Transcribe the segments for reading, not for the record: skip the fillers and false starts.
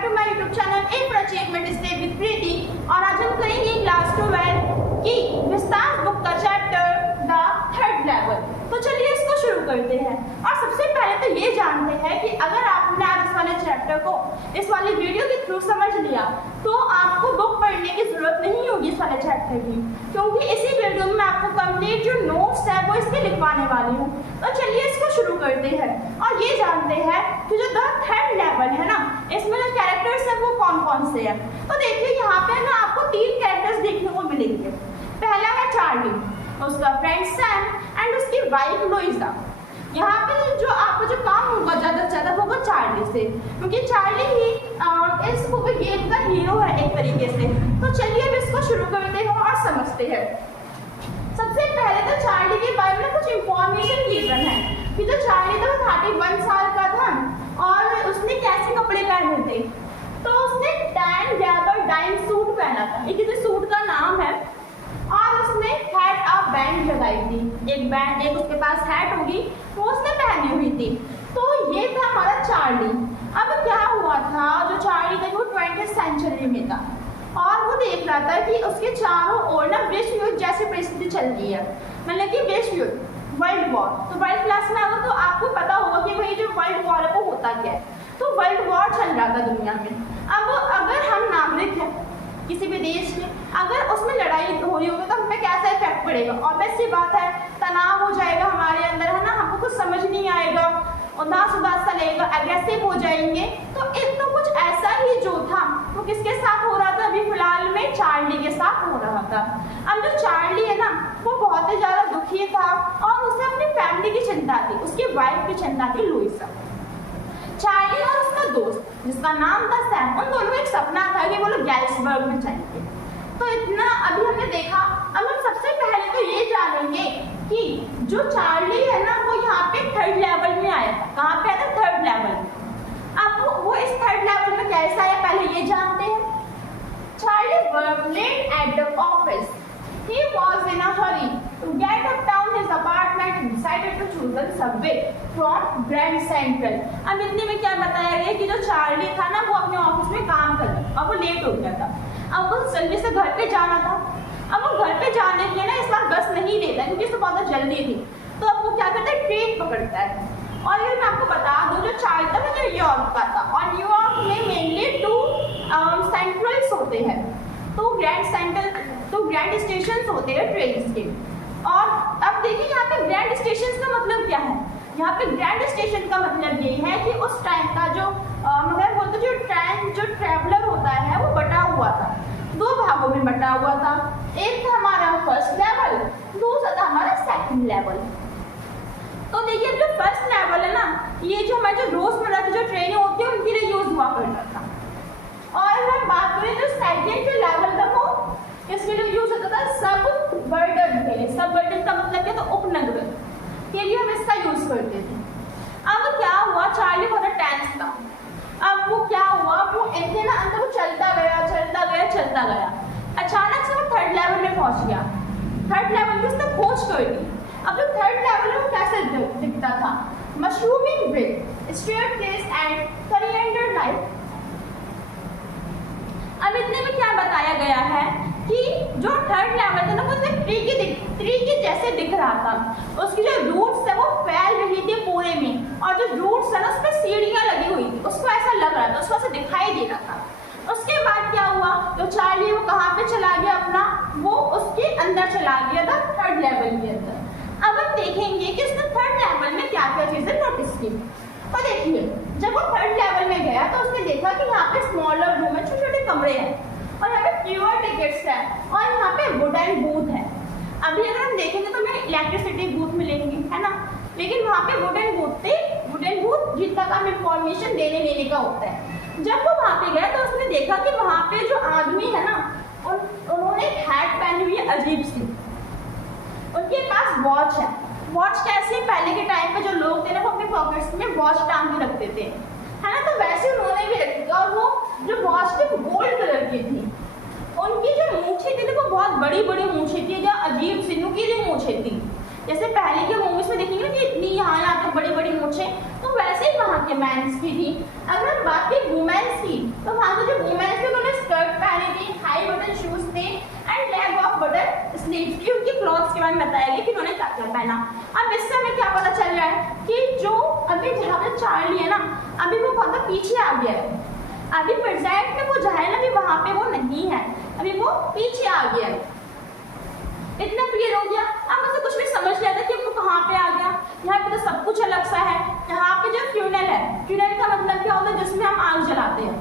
Back to my YouTube channel A for achievement stay with Preeti. और आज हम करेंगे क्लास 12 की विस्तार बुक का चैप्टर द थर्ड लेवल। तो चलिए इसको शुरू करते हैं। और सबसे पहले तो ये जानते हैं कि अगर आपने आज इस वाले चैप्टर को इस वाली वीडियो के थ्रू समझ लिया तो आपको बुक पढ़ने की जरूरत नहीं होगी इस वाले चैप्टर की, क्योंकि इसी वीडियो में आपको कंप्लीट जो नोट्स है वो इसके लिखवाने वाली हूँ। तो चलिए इसको शुरू करते हैं और ये जानते हैं कि जो द थर्ड लेवल है ना, इसमें जो कैरेक्टर्स है वो कौन कौन से हैं। तो देखिए यहाँ पे ना आपको 3 कैरेक्टर्स देखने को मिलेंगे। पहला है चार्ली, उसका फ्रेंड सैम एंड उसकी वाइफ लुइसा। यहाँ पे जो आपको जो काम होगा ज्यादा से ज्यादा होगा चार्ली से, क्योंकि चार्ली ही इस गेम का हीरो है एक तरीके से। तो चलिए अब इसको शुरू करते हैं और समझते हैं। सबसे पहले तो चार्ली के बारे में कुछ इंफॉर्मेशन गिवन है कि जो चार्ली था वो 31 साल का था और उसने कैसे कपड़े पहने थे। तो उसने टैन गैबरडाइन सूट पहना था, ये किसी सूट का नाम है। और उसने हैट अ बैंड लगाई थी, एक उसके पास हैट होगी वो उसने पहनी हुई थी। तो ये था हमारा चार्ली। अब क्या हुआ था, जो चार्ली था वो 20th सेंचुरी में था और वो देख रहा था कि उसके चारों ओर ना विश्व युद्ध जैसी परिस्थिति चल रही है, मतलब कि विश्व युद्ध, वर्ल्ड वॉर। तो वर्ल्ड क्लास में आगे तो आपको पता होगा कि भाई जो वर्ल्ड वॉर है वो होता क्या है। तो वर्ल्ड वॉर चल रहा था दुनिया में। अब अगर हम नागरिक हैं किसी भी देश में, अगर उसमें लड़ाई हो रही होगी तो हम पे कैसा इफेक्ट पड़ेगा। ऑब्वियस सी बात है, तनाव हो जाएगा हमारे अंदर, है ना, हमको कुछ समझ नहीं आएगा, उदास सा लगेगा, एग्रेसिव हो जाएंगे। तो कुछ ऐसा ही जो था वो किसके साथ हो रहा था, अभी फिलहाल में चार्ली के साथ हो रहा था। अब जो चार्ली है ना वो बहुत ही ज्यादा दुखी था और उसे अपनी फैमिली की चिंता थी, उसकी वाइफ की चिंता थी लुइसा। चार्ली और उसका दोस्त जिसका नाम था सैम, उन दोनों एक सपना था कि वो लोग गैलिसबर्ग में जाएंगे। तो इतना अभी हमने देखा। अब हम सबसे पहले तो ये जानेंगे कि जो चार्ली है ना वो यहाँ पे थर्ड लेवल में आया था। कहाँ पे आया था? थर्ड लेवल में। अब वो इस थर्ड लेवल में कैसा आया पहले ये जानते हैं। Charlie worked late at the office. He was in a hurry to get uptown his apartment and decided to choose the subway from Grand Central. अब इतने में क्या बताया गया कि जो चार्ली था ना वो अपने ऑफिस में काम कर रहा था और वो लेट हो गया था। अब वो जल्दी से घर पे जाना था। अब वो घर पे जाने के लिए ना इस बार बस नहीं लेता क्योंकि इसको बहुत जल्दी थी। तो अब वो क्या करता है, ट्रेन पकड़ता है। और ये मैं आपको बता दूं जो चार्ली था वो न्यूयॉर्क का था और न्यूयॉर्क में मेनली 2 सेंट्रल्स होते हैं, तो ग्रैंड स्टेशन होते हैं ट्रेन के। और अब देखिए यहाँ पे ग्रैंड स्टेशन का मतलब क्या है। यहाँ पे ग्रैंड स्टेशन का मतलब ये है कि उस टाइम का जो मतलब बोलते जो ट्रेन जो ट्रेवलर होता है वो बटा हुआ था, 2 भागों में बटा हुआ था। एक था हमारा फर्स्ट लेवल, दूसरा था हमारा सेकंड लेवल। तो देखिए जो फर्स्ट लेवल है ना, ये जो हमारे जो रोजमर्रा की जो ट्रेनें होती है उनके लिए यूज हुआ करता था। और अगर हम बात करें जो सेकंड जो लेवल था वो किसके लिए यूज होता था, सब बर्डन के लिए। सब बर्डन का मतलब क्या, तो उपनगरों के लिए हम इसका यूज करते थे। अब क्या हुआ, चार्ली बहुत टेंस था। अब वो क्या हुआ, वो इतने ना अंदर वो चलता गया। अचानक से वो थर्ड लेवल में पहुंच गया। थर्ड लेवल की उसने खोज कर दी। अब जो थर्ड लेवल है वो कैसे दिखता था, mushrooming brick, staircase and coriander life. अब इतने में क्या बताया गया है कि जो थर्ड लेवल था ना वो ट्री के जैसे दिख रहा था। उसकी जो रूट्स है वो फैल रही थी पूरे में और जो रूट्स है ना उस पर सीढ़ियां लगी हुई थी। उसको ऐसा लग रहा था, उसको ऐसा दिखाई दे रहा था। उसके बाद क्या हुआ, तो चार्ली वो कहाँ पे चला गया अपना, वो उसके अंदर चला गया था थर्ड लेवल के अंदर। अब हम देखेंगे कि उसने थर्ड लेवल में क्या क्या चीजें नोटिस की। तो देखिए जब वो थर्ड लेवल में गया तो उसने देखा कि यहाँ पे स्मॉलर रूम है, छोटे छोटे कमरे हैं और यहाँ पे फ्यूअर टिकट्स है और यहाँ पे वुडन बूथ है। अभी अगर हम देखेंगे तो हमें इलेक्ट्रिसिटी बूथ मिलेंगी, है ना, लेकिन वहाँ पे वुडन बूथ जिसका काम इंफॉर्मेशन देने लेने का होता है। जब वो वहाँ पे गया तो उसने देखा कि वहाँ पे जो आदमी है ना उन्होंने हैट पहनी हुई है अजीब सी। उनके पास वॉच है। वॉच कैसे, पहले के टाइम पे जो लोग थे ना वो अपने पॉकेट्स में वॉच टांग के रखते थे, है ना, तो वैसे उन्होंने भी रखी थी। और वो जो वॉच थी गोल्ड कलर की थी। उनकी जो मूछें थी वो बहुत बड़ी बड़ी मूछें थी, जो अजीब सी नुकीली मूछें थी। जैसे पहले के मूवीज में देखेंगे कि इतनी यहाँ तक बड़ी बड़ी मूछें, तो वैसे ही वहाँ के मैंस की थी। अगर हम बात करें वुमेन्स की, तो वहाँ के जो वुमेन्स थे उन्होंने स्कर्ट पहनी थी, हाई बटन शूज थे and leg off button sleeves की, उनकी क्लॉथ्स के बारे में बताया गया कि उन्होंने क्या क्या पहना। अब इससे हमें क्या पता चल रहा है कि जो अभी जहाँ पे चार्ली है ना, अभी वो बहुत पीछे आ गया है। अभी प्रेजेंट में वो जो है ना, अभी वहाँ पे वो नहीं है, अभी वो पीछे आ गया है। इतना क्लियर हो गया। अब मुझे कुछ भी समझ नहीं आता कि वो कहाँ पे आ गया। यहाँ पे तो सब कुछ अलग सा है। यहाँ पे जो फ्यूनल है, फ्यूनल का मतलब क्या होता है, जिसमें हम आग जलाते हैं,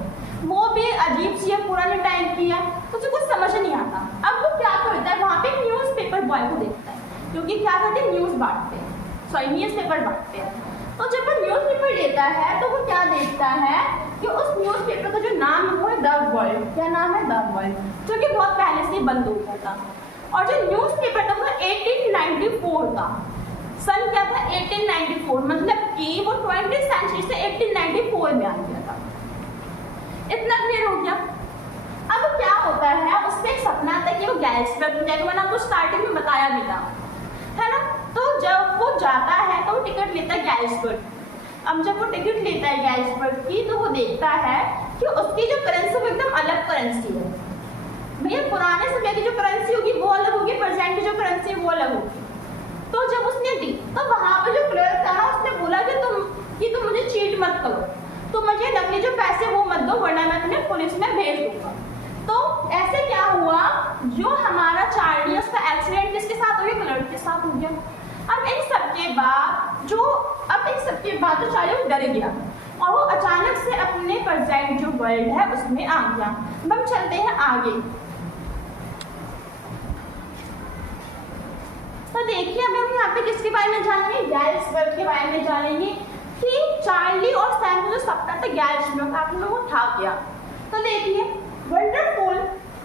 वो भी अजीब सी है, पुराने टाइम की है, मुझे कुछ समझ नहीं आता। अब वो क्या करता है, वहाँ पे न्यूज पेपर बॉय को देखता है, क्योंकि क्या करते हैं, न्यूज बांटते हैं, सॉरी न्यूज पेपर बांटते हैं। तो जब वो न्यूज पेपर लेता है तो वो क्या देखता है कि उस न्यूज पेपर का जो नाम है वो है द वर्ल्ड। क्या नाम है, द वर्ल्ड, जो कि बहुत पहले से बंद हो गया था। और जो न्यूज पेपर था वो 1894 का, सन क्या था, 1894, मतलब कि वो 20th सेंचुरी से 1894 में आ गया था। इतना क्लियर हो गया। अब क्या होता है, उससे एक सपना आता है कि वो गैल्सबर्ग में जाएगा, मैंने आपको स्टार्टिंग में बताया भी था, है ना। तो जब वो जाता है तो वो टिकट लेता है गैल्सबर्ग। अब जब वो टिकट लेता है गैल्सबर्ग की, तो वो देखता है कि उसकी जो करेंसी वो एकदम अलग करेंसी है। भैया पुराने समय की जो करेंसी होगी वो अलग होगी, प्रेजेंट की जो करेंसी है वो अलग होगी। तो जब उसने दी तो वहां पे जो क्लर्क था ना, उसने बोला कि तुम मुझे चीट मत करो, तो मुझे नकली जो पैसे वो मत दो, वरना मैं तुम्हें पुलिस में भेज दूंगा। तो ऐसे क्या हुआ, जो हमारा चार्ली उसका एक्सीडेंट किसके साथ हो गया, क्लर्क के साथ हो गया। अब इन सबके बाद तो चार्ली डर गया और वो अचानक से अपने प्रेजेंट जो वर्ल्ड है उसमें आ गया। अब हम चलते हैं आगे। तो देखिए अभी हम यहाँ पे किसके बारे में जानेंगे, गैल्सबर्ग के बारे में जानेंगे कि चार्ली और सैम को जो सपना था गैल्सबर्ग, आप लोगों को था क्या। तो देखिए, wonderful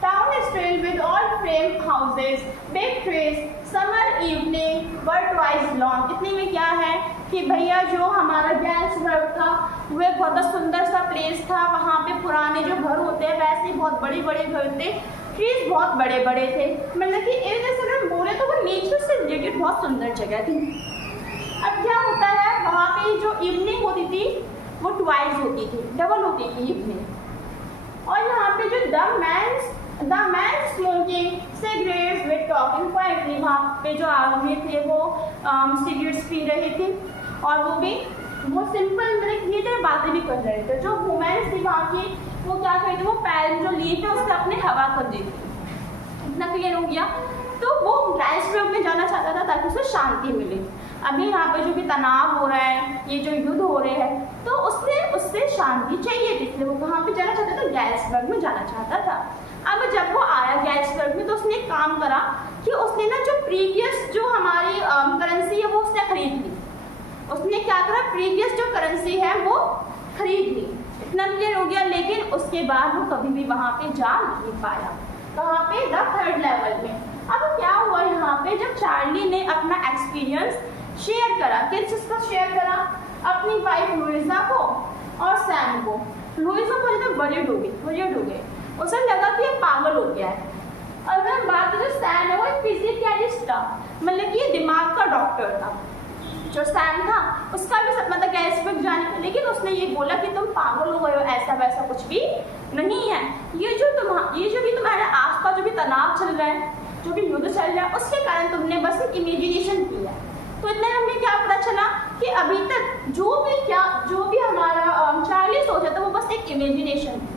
town is filled with all frame houses, big trees, summer evening were twice long। इतने में क्या है कि भैया जो हमारा गैल्सबर्ग था वो एक बहुत सुंदर सा प्लेस था। वहाँ पे पुराने जो घर होते हैं वैसे बहुत बड़े बड़े घर थे, ट्रीज बहुत बड़े बड़े थे, मतलब कि एक जैसे अगर बोले तो वो नेचर से रिलेटेड बहुत सुंदर जगह थी। अब क्या होता है, वहाँ पे जो इवनिंग होती थी वो ट्वाइस होती थी, डबल होती थी इवनिंग। और यहाँ पे जो the man smoking cigarettes with talking quietly, वहाँ पे जो आदमी थे वो सिगरेट्स पी रहे थे और वो सिंपल मतलब ये तरह बातें भी कर रहे थे। जो वुमेन्स थी वहाँ की वो क्या करते थे, वो पैर जो लीफ है उससे अपने हवा कर देती। इतना क्लियर हो गया। तो वो गैल्सबर्ग में जाना चाहता था ताकि उसे शांति मिले। अभी यहाँ पे जो भी तनाव हो रहा है, ये जो युद्ध हो रहे हैं, तो उससे शांति चाहिए थी, इसलिए वो कहाँ पे जाना चाहता था, गैल्सबर्ग में जाना चाहता था। अब जब वो आया गैल्सबर्ग में तो उसने एक काम करा कि उसने ना जो प्रीवियस जो हमारी करेंसी है वो उसने खरीद ली। उसने क्या करा, प्रीवियस जो करेंसी है वो खरीद ली। इतना क्लियर हो गया। लेकिन उसके बाद वो कभी भी वहाँ पे जा नहीं पाया। कहाँ पे, द थर्ड लेवल में। अब क्या हुआ यहाँ पे, जब चार्ली ने अपना एक्सपीरियंस शेयर करा, किस का शेयर करा, अपनी वाइफ लुइजा को और सैम को। लुइजा को जब वरियड हो गए, उसे लगा कि ये पागल हो गया है। अगर हम बात करें, सैम है वो एक फिजिशियनिस्ट था, मतलब कि ये दिमाग का डॉक्टर था। जो सैम था उसका भी सपना था गैल्सबर्ग जाने का, लेकिन उसने ये बोला कि तुम पागल हो गए हो, ऐसा वैसा कुछ भी नहीं है। ये जो भी तुम्हारे आसपास जो भी तनाव चल रहा है, जो भी युद्ध चल रहा है, उसके कारण तुमने बस एक इमेजिनेशन की है। तो इतने हमें क्या पता चला कि अभी तक जो भी हमारा चार्ली सोचा था वो बस एक इमेजिनेशन थी,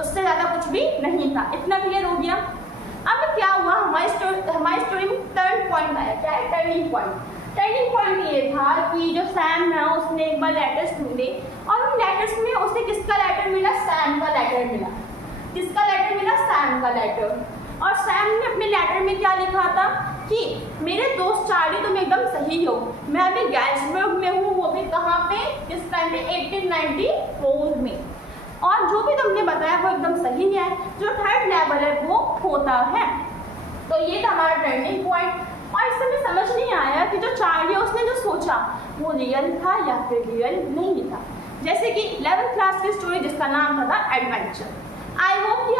उससे ज़्यादा कुछ भी नहीं था। इतना क्लियर हो गया। अब क्या हुआ, हमारी स्टोरी में टर्न पॉइंट आया। क्या है टर्निंग पॉइंट ये था कि जो सैम है उसने एक बार लेटर्स ढूंढे और उन लेटर्स में उसे किसका लेटर मिला, सैम का लेटर मिला। किसका लेटर मिला, सैम का लेटर। और सैम ने अपने लेटर में क्या लिखा था कि मेरे दोस्त चार्ली तुम एकदम सही हो, मैं अभी गैल्सबर्ग में हूँ, वो भी कहाँ पे, किस टाइम पे, 1894 में, और जो भी तुमने बताया वो एकदम सही है, जो थर्ड लेवल है वो होता है। तो ये था हमारा टर्निंग पॉइंट। और इससे हमें समझ नहीं आया कि जो चार्ली उसने जो सोचा वो रियल था या फिर रियल नहीं था। जैसे कि 11th क्लास की स्टोरी जिसका नाम था एडवेंचर। आई होप कि